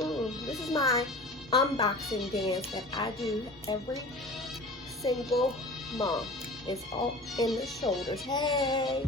This is my unboxing dance that I do every single month. It's all in the shoulders. Hey!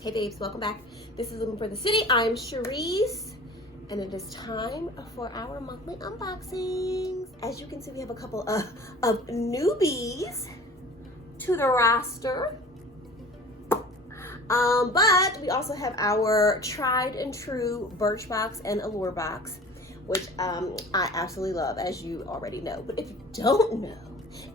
Hey babes, welcome back. This is Looking for the City. I'm Cherise, and it is time for our monthly unboxings. As you can see, we have a couple of newbies to the roster. But we also have our tried and true Birchbox and Allure box, which I absolutely love, as you already know. But if you don't know,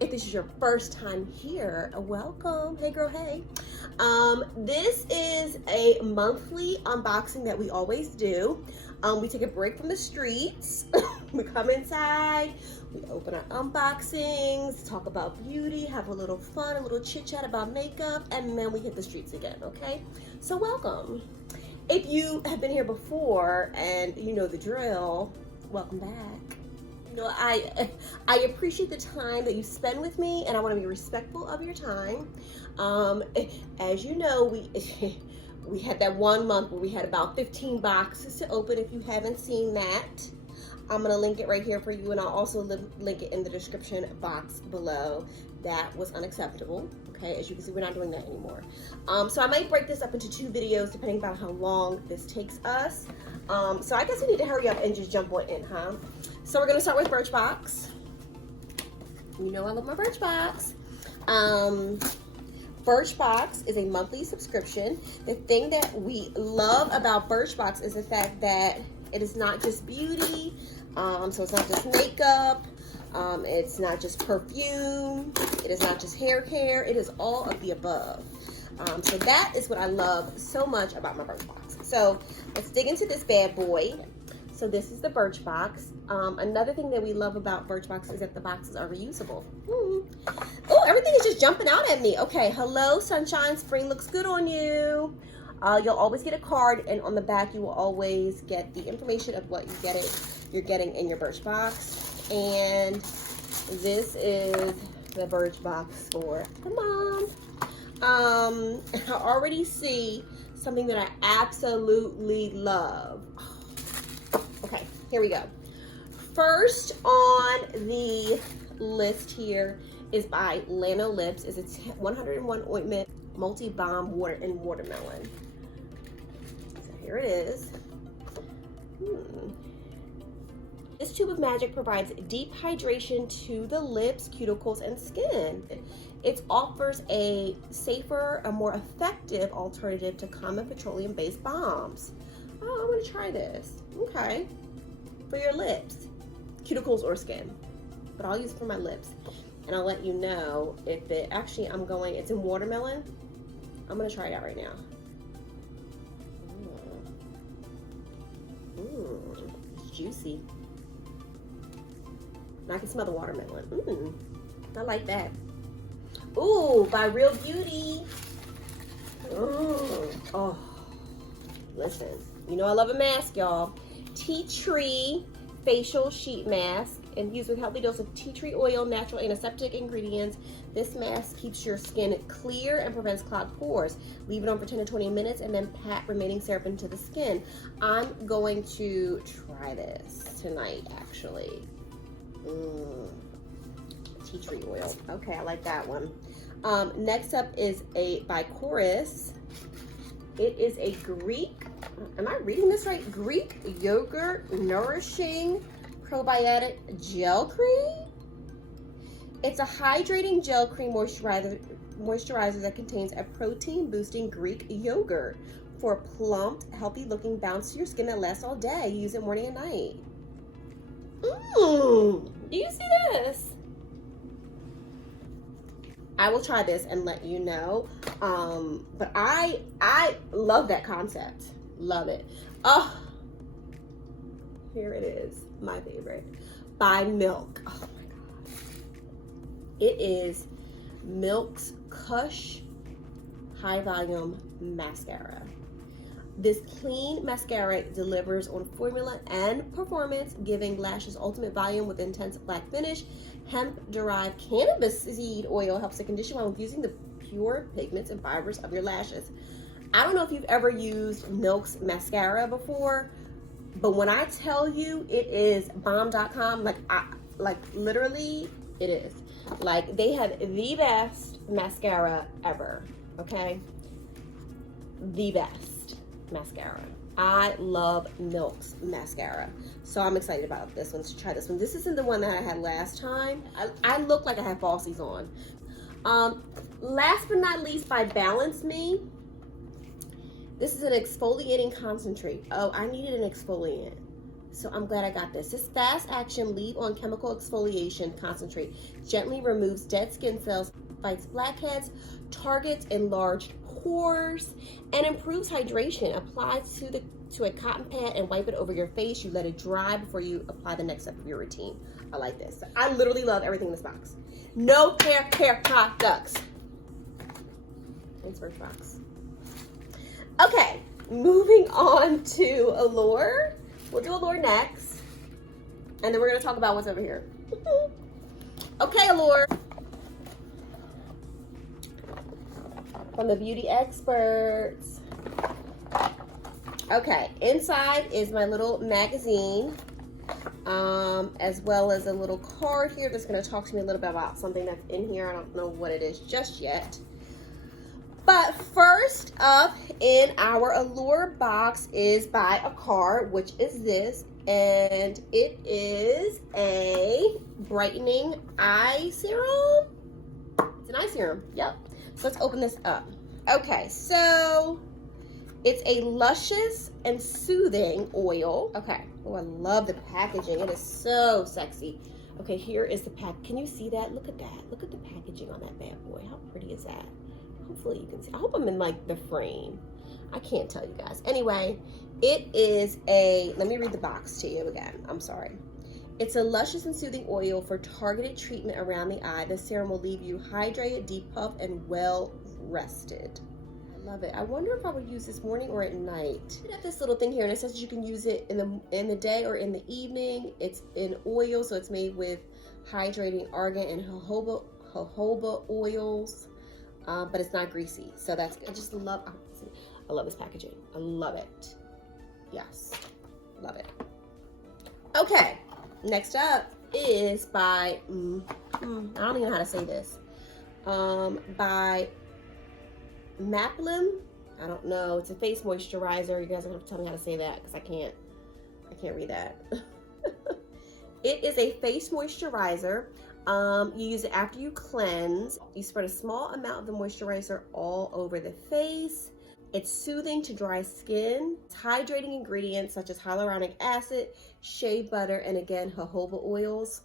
if this is your first time here, welcome. Hey girl, hey. This is a monthly unboxing that we always do. We take a break from the streets. We come inside, we open our unboxings, talk about beauty, have a little fun, a little chit chat about makeup, and then we hit the streets again, okay? So welcome. If you have been here before and you know the drill, welcome back. You know, I appreciate the time that you spend with me, and I want to be respectful of your time. As you know, we had that 1 month where we had about 15 boxes to open. If you haven't seen that, I'm gonna link it right here for you, and I'll also link it in the description box below. That was unacceptable. Okay, as you can see, we're not doing that anymore. So I might break this up into 2 videos depending on how long this takes us. So I guess we need to hurry up and just jump on in, huh? So we're gonna start with Birchbox. You know I love my Birchbox. Birchbox is a monthly subscription. The thing that we love about Birchbox is the fact that it is not just beauty. So it's not just makeup. It's not just perfume. It is not just hair care. It is all of the above. So that is what I love so much about my Birchbox. So let's dig into this bad boy. So this is the Birchbox. Another thing that we love about Birchbox is that the boxes are reusable. Oh, everything is just jumping out at me. Okay, hello sunshine, spring looks good on you. You'll always get a card, and on the back you will always get the information of what you're getting in your Birchbox. And this is the Birchbox for the mom. I already see something that I absolutely love. Okay, here we go. First on the list here is by Lanolips. It's a 101 Ointment Multi-Balm Water and Watermelon. So here it is. This tube of magic provides deep hydration to the lips, cuticles, and skin. It offers a safer, a more effective alternative to common petroleum-based balms. Oh, I'm gonna try this. Okay. For your lips, cuticles, or skin. But I'll use it for my lips. And I'll let you know if it, actually it's in watermelon. I'm gonna try it out right now. It's juicy. And I can smell the watermelon. I like that. Ooh, by Real Beauty. Oh, listen, you know I love a mask, y'all. Tea tree facial sheet mask, infused with healthy dose of tea tree oil, natural antiseptic ingredients. This mask keeps your skin clear and prevents clogged pores. Leave it on for 10 to 20 minutes and then pat remaining syrup into the skin. I'm going to try this tonight, actually. Tea tree oil. Okay, I like that one. Next up is by Korres. It is a Greek, am I reading this right? Greek yogurt nourishing probiotic gel cream. It's a hydrating gel cream moisturizer that contains a protein boosting Greek yogurt for a plump, healthy looking bounce to your skin that lasts all day. Use it morning and night. Do you see this? I will try this and let you know. But I love that concept. Love it. Oh, here it is, my favorite. By Milk. Oh my God. It is Milk's Kush High Volume Mascara. This clean mascara delivers on formula and performance, giving lashes ultimate volume with intense black finish, hemp-derived cannabis seed oil helps to condition while infusing the pure pigments and fibers of your lashes. I don't know if you've ever used Milk's mascara before, but when I tell you it is bomb.com, like literally it is. Like, they have the best mascara ever, okay? The best mascara. I love Milk's mascara. So I'm excited about this one, to try this one. This isn't the one that I had last time. I look like I have falsies on. Last but not least, by Balance Me. This is an exfoliating concentrate. Oh, I needed an exfoliant. So I'm glad I got this. This fast action leave on chemical exfoliation concentrate gently removes dead skin cells, fights blackheads, targets enlarged pores, and improves hydration. Apply to a cotton pad and wipe it over your face. You let it dry before you apply the next step of your routine. I like this. I literally love everything in this box. No hair care products. Thanks, Birchbox. Okay, moving on to Allure. We'll do Allure next, and then we're gonna talk about what's over here. Okay, Allure. From the beauty experts. Okay, inside is my little magazine, as well as a little card here that's gonna talk to me a little bit about something that's in here. I don't know what it is just yet. But first up in our Allure box is by Akar, which is this, and it is a brightening eye serum. It's an eye serum, yep. So let's open this up. Okay, so it's a luscious and soothing oil. Okay, oh, I love the packaging. It is so sexy. Okay, here is the pack. Can you see that? Look at that. Look at the packaging on that bad boy. How pretty is that? Hopefully you can see. I hope I'm in like the frame. I can't tell you guys. Anyway, it is a, let me read the box to you again. I'm sorry. It's a luscious and soothing oil for targeted treatment around the eye. The serum will leave you hydrated, deep puff, and well rested. I love it. I wonder if I would use this morning or at night. I have this little thing here, and it says you can use it in the day or in the evening. It's in oil, so it's made with hydrating argan and jojoba oils. But it's not greasy, so that's good. I just love, I love this packaging. I love it. Yes, love it. Okay, next up is by, I don't even know how to say this, by Maapilim. I don't know, it's a face moisturizer. You guys are gonna have to tell me how to say that, because I can't read that. It is a face moisturizer. You use it after you cleanse. You spread a small amount of the moisturizer all over the face. It's soothing to dry skin. It's hydrating ingredients such as hyaluronic acid, shea butter, and again, jojoba oils,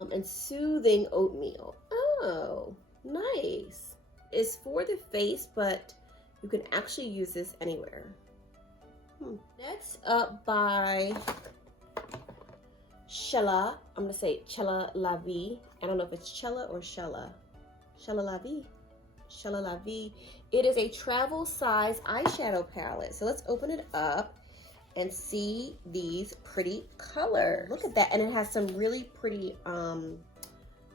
and soothing oatmeal. Oh, nice. It's for the face, but you can actually use this anywhere. Next up by Chella. I'm gonna say Chella La Vie. I don't know if it's Chella or Chella. Chella La Vie. Chella La Vie. It is a travel size eyeshadow palette. So let's open it up and see these pretty colors. Look at that. And it has some really pretty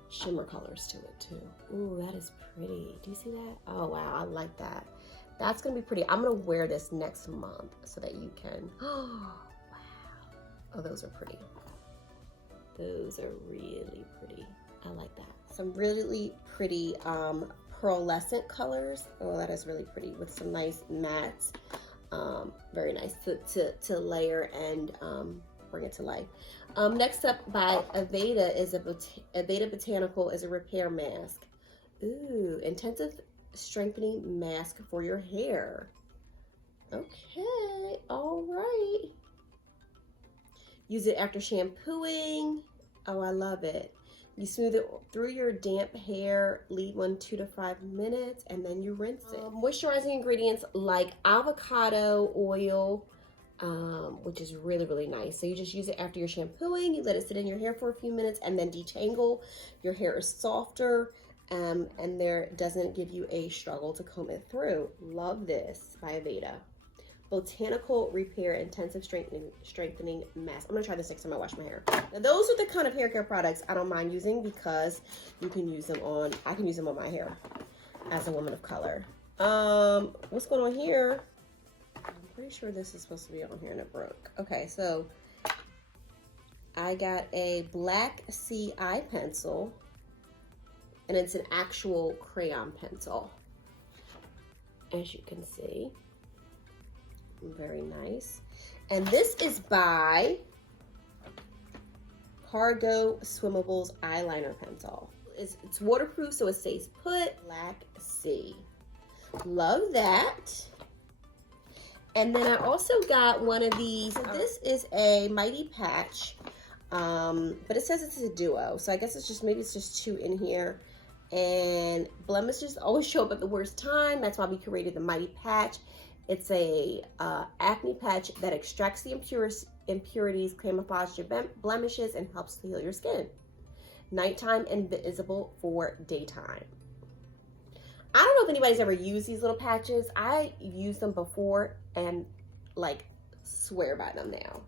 shimmer colors to it too. Ooh, that is pretty. Do you see that? Oh wow, I like that. That's gonna be pretty. I'm gonna wear this next month so that you can, oh wow. Oh, those are pretty. Those are really pretty. I like that. Some really pretty pearlescent colors. Oh, that is really pretty with some nice mattes. Very nice to layer and bring it to life. Next up by Aveda is Aveda Botanical is a repair mask. Ooh, intensive strengthening mask for your hair. Okay, all right. Use it after shampooing. Oh, I love it. You smooth it through your damp hair, leave 2 to 5 minutes, and then you rinse it. Moisturizing ingredients like avocado oil, which is really nice. So you just use it after you're shampooing, you let it sit in your hair for a few minutes, and then detangle. Your hair is softer, and there doesn't give you a struggle to comb it through. Love this by Aveda. Botanical Repair Intensive Strengthening Mask. I'm gonna try this next time I wash my hair. Now those are the kind of hair care products I don't mind using because you can use them on, I can use them on my hair as a woman of color. What's going on here? I'm pretty sure this is supposed to be on here and it broke. Okay, so I got a black sea eye pencil and it's an actual crayon pencil. As you can see, very nice. And this is by Cargo Swimmables eyeliner pencil. It's waterproof, so it stays put. Black sea, love that. And then I also got one of these. This is a Mighty Patch, but it says it's a duo, so I guess it's just, maybe it's just two in here. And blemishes always show up at the worst time. That's why we created the Mighty Patch. It's a acne patch that extracts the impurities, camouflages your blemishes, and helps to heal your skin. Nighttime invisible for daytime. I don't know if anybody's ever used these little patches. I used them before and like swear by them now.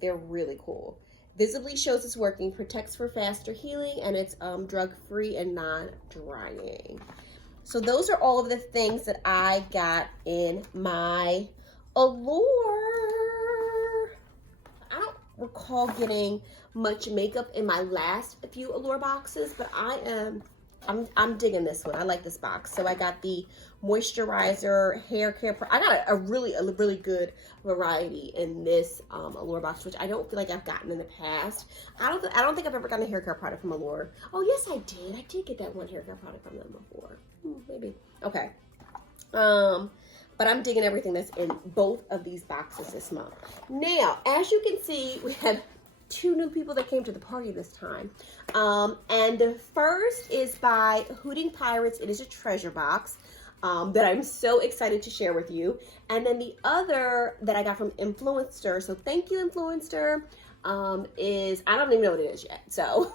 They're really cool. Visibly shows it's working, protects for faster healing, and it's drug-free and non-drying. So those are all of the things that I got in my Allure. I don't recall getting much makeup in my last few Allure boxes, but I'm digging this one. I like this box. So I got the moisturizer, hair care. I got a really good variety in this Allure box, which I don't feel like I've gotten in the past. I don't think I've ever gotten a hair care product from Allure. Oh yes, I did. I did get that one hair care product from them before. Maybe. Okay. But I'm digging everything that's in both of these boxes this month. Now, as you can see, we have two new people that came to the party this time. And the first is by Hooting Pirates. It is a treasure box that I'm so excited to share with you. And then the other that I got from Influencer, so thank you, Influencer, is, I don't even know what it is yet. So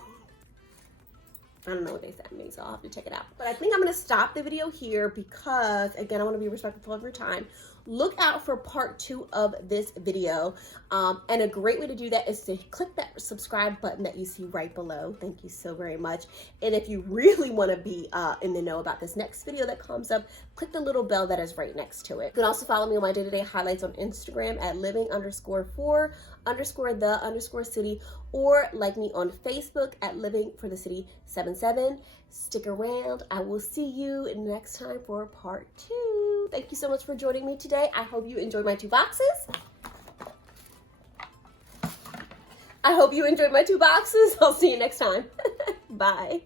I don't know what they sent me, so I'll have to check it out. But I think I'm going to stop the video here because, again, I want to be respectful of your time. Look out for part 2 of this video. And a great way to do that is to click that subscribe button that you see right below. Thank you so very much. And if you really want to be in the know about this next video that comes up, click the little bell that is right next to it. You can also follow me on my day-to-day highlights on Instagram at living_for_the_city, or like me on Facebook at livingforthecity77. Stick around. I will see you next time for part 2. Thank you so much for joining me today. I hope you enjoyed my 2 boxes. I'll see you next time. Bye.